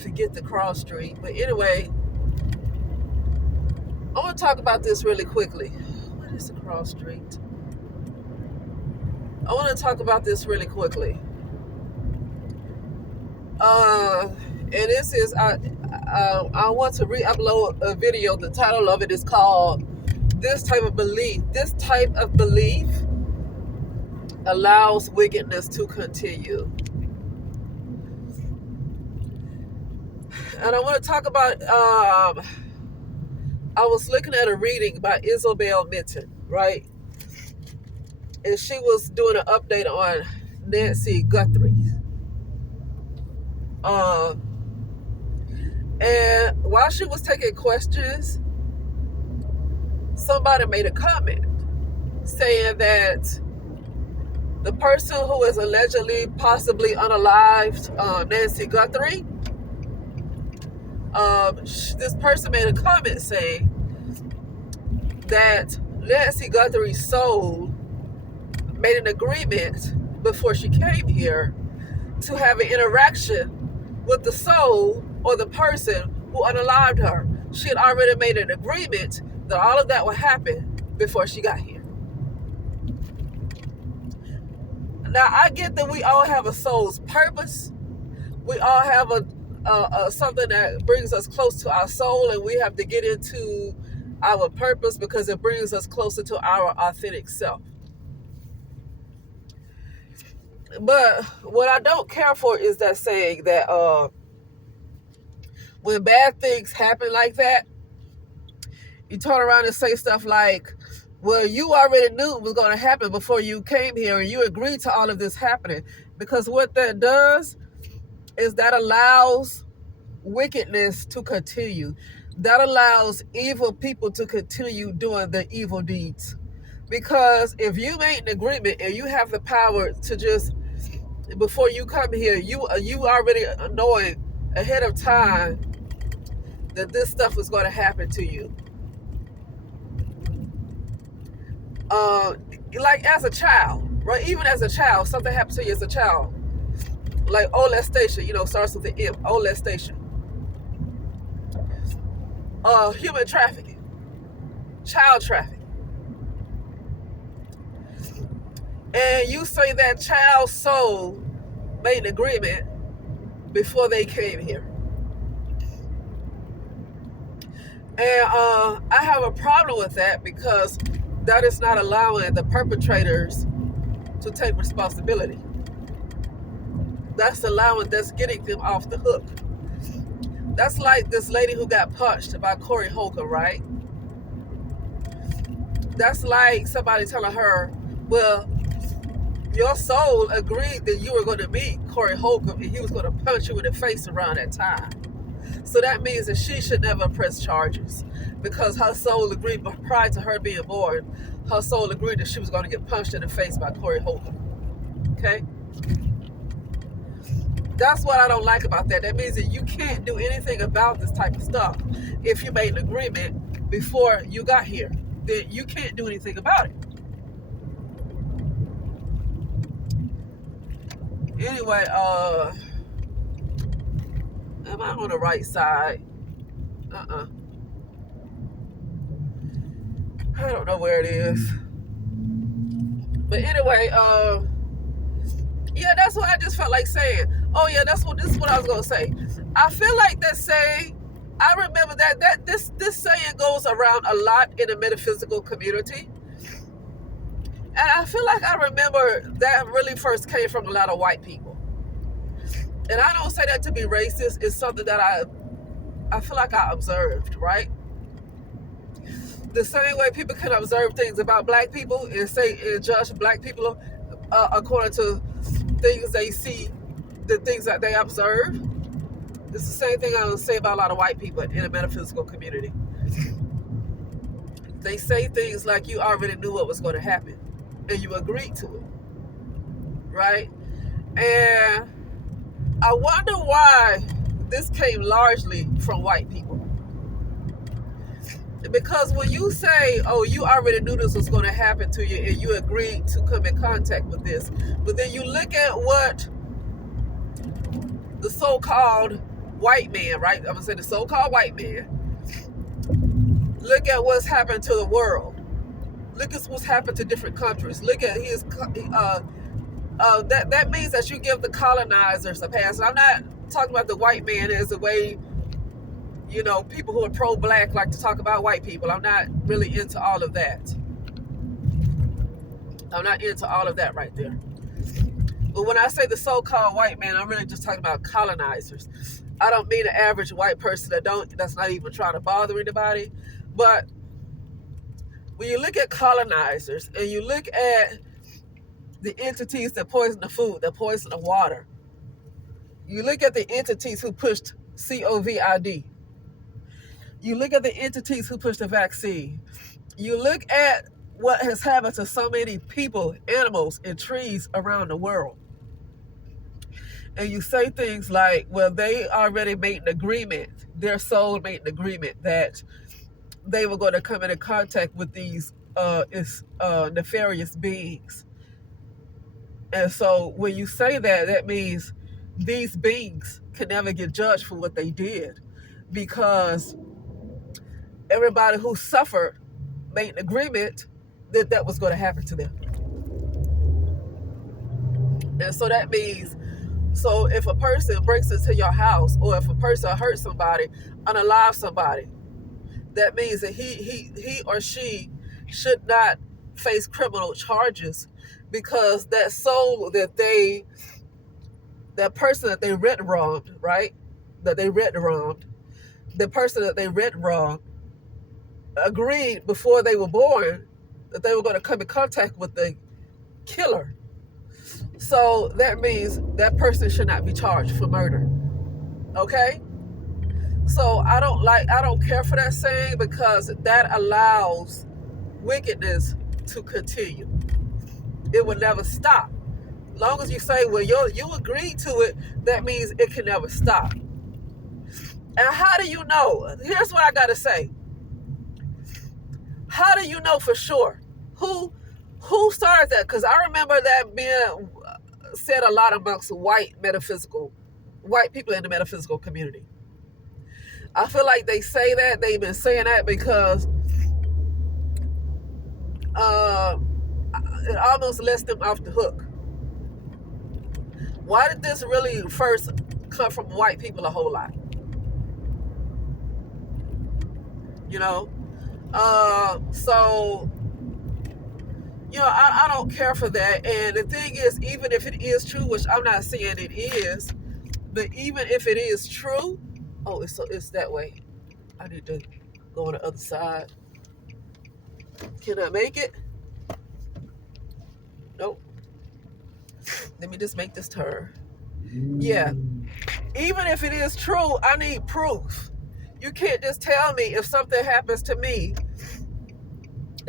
forget the cross street. But anyway, I want to talk about this really quickly. What is the cross street? I want to talk about this really quickly. And this is I want to re-upload a video. The title of it is called "This Type of Belief." This type of belief allows wickedness to continue. And I want to talk about. I was looking at a reading by Isabel Minton, right? And she was doing an update on Nancy Guthrie. And while she was taking questions, somebody made a comment saying that the person who is allegedly, possibly unalived, Nancy Guthrie, this person made a comment saying that Nancy Guthrie's soul made an agreement before she came here to have an interaction with the soul or the person who unalived her. She had already made an agreement that all of that would happen before she got here. Now, I get that we all have a soul's purpose. We all have a something that brings us close to our soul, and we have to get into our purpose because it brings us closer to our authentic self. But what I don't care for is that saying that when bad things happen like that, you turn around and say stuff like, well, you already knew it was going to happen before you came here and you agreed to all of this happening. Because what that does is that allows wickedness to continue. That allows evil people to continue doing their evil deeds. Because if you made an agreement and you have the power to just, before you come here, you already knowing ahead of time that this stuff is going to happen to you. Like as a child, right? Even as a child, something happened to you as a child. Like molestation, starts with the M, molestation. Human trafficking, child trafficking. And you say that child's soul made an agreement before they came here. And I have a problem with that because that is not allowing the perpetrators to take responsibility. That's getting them off the hook. That's like this lady who got punched by Corey Holcomb, right? That's like somebody telling her, well, your soul agreed that you were going to meet Corey Holcomb and he was going to punch you in the face around that time. So that means that she should never press charges because her soul agreed, prior to her being born, her soul agreed that she was going to get punched in the face by Corey Holcomb. Okay? That's what I don't like about that. That means that you can't do anything about this type of stuff. If you made an agreement before you got here, then you can't do anything about it. Anyway, am I on the right side? I don't know where it is. But anyway, yeah, that's what I just felt like saying. Oh yeah, this is what I was gonna say. I feel like that saying, I remember that this saying goes around a lot in the metaphysical community. And I feel like I remember that really first came from a lot of white people. And I don't say that to be racist. It's something that I feel like I observed, right? The same way people can observe things about black people and judge black people according to things they see, the things that they observe. It's the same thing I would say about a lot of white people in the metaphysical community. They say things like you already knew what was going to happen and you agreed to it, right? And I wonder why this came largely from white people. Because when you say, oh, you already knew this was going to happen to you and you agreed to come in contact with this, but then you look at what the so-called white man, right? I'm gonna say the so-called white man. Look at what's happened to the world. Look at what's happened to different countries. Look at his. That means that you give the colonizers a pass. And I'm not talking about the white man as the way, people who are pro-black like to talk about white people. I'm not really into all of that. I'm not into all of that right there. But when I say the so-called white man, I'm really just talking about colonizers. I don't mean an average white person that's not even trying to bother anybody. But when you look at colonizers and you look at the entities that poison the food, that poison the water, you look at the entities who pushed COVID, you look at the entities who pushed the vaccine, you look at what has happened to so many people, animals, and trees around the world, and you say things like, well, they already made an agreement, their soul made an agreement that they were going to come into contact with these nefarious beings. And so when you say that, that means these beings can never get judged for what they did, because everybody who suffered made an agreement that that was going to happen to them. And so that means, so if a person breaks into your house, or if a person hurts somebody, unalive somebody, that means that he or she should not face criminal charges, because that soul that person that they read wronged, right? That they read wronged, the person that they read wrong agreed before they were born that they were going to come in contact with the killer. So that means that person should not be charged for murder. Okay? So I don't care for that saying, because that allows wickedness to continue. It will never stop. As long as you say, well, you agreed to it, that means it can never stop. And how do you know? Here's what I got to say. How do you know for sure? Who started that? Because I remember that being said a lot amongst white people in the metaphysical community. I feel like they say that, they've been saying that because it almost lets them off the hook. Why did this really first come from white people a whole lot? So, I don't care for that. And the thing is, even if it is true, which I'm not saying it is, but even if it is true, it's that way. I need to go on the other side. Can I make it? Nope. Let me just make this turn. Yeah. Even if it is true, I need proof. You can't just tell me if something happens to me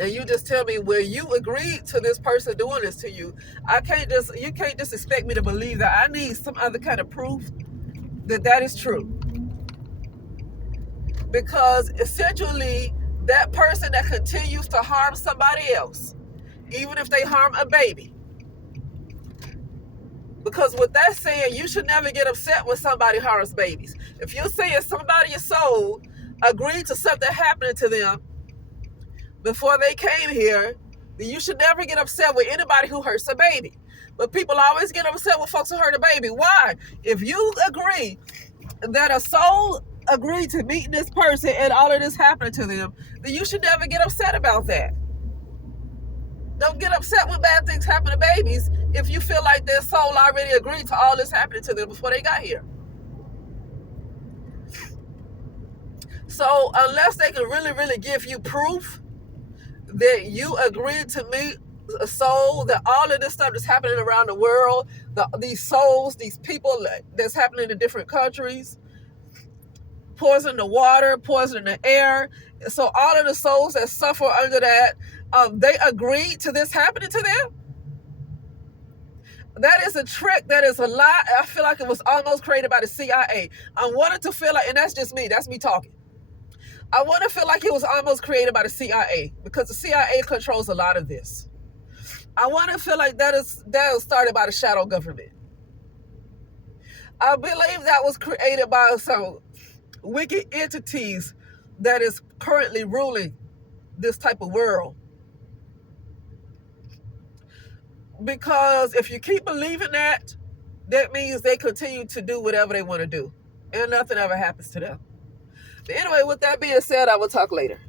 and you just tell me, well, you agreed to this person doing this to you. You can't just expect me to believe that. I need some other kind of proof that is true. Because essentially, that person that continues to harm somebody else, even if they harm a baby, because with that saying, you should never get upset when somebody harms babies. If you're saying somebody's soul agreed to something happening to them before they came here, then you should never get upset with anybody who hurts a baby. But people always get upset with folks who hurt a baby. Why? If you agree that a soul agreed to meet this person and all of this happened to them, then you should never get upset about that. Don't get upset when bad things happen to babies if you feel like their soul already agreed to all this happening to them before they got here. So unless they can really, really give you proof that you agreed to meet a soul, that all of this stuff that's happening around the world, these souls, these people that's happening in different countries, poison the water, poison the air. So all of the souls that suffer under that, they agreed to this happening to them. That is a trick. That is a lie. I feel like it was almost created by the CIA. I wanted to feel like, and that's just me. That's me talking. I want to feel like it was almost created by the CIA, because the CIA controls a lot of this. I want to feel like that was started by the shadow government. I believe that was created by some wicked entities that is currently ruling this type of world. Because if you keep believing that, that means they continue to do whatever they want to do, and nothing ever happens to them. But anyway, with that being said, I will talk later.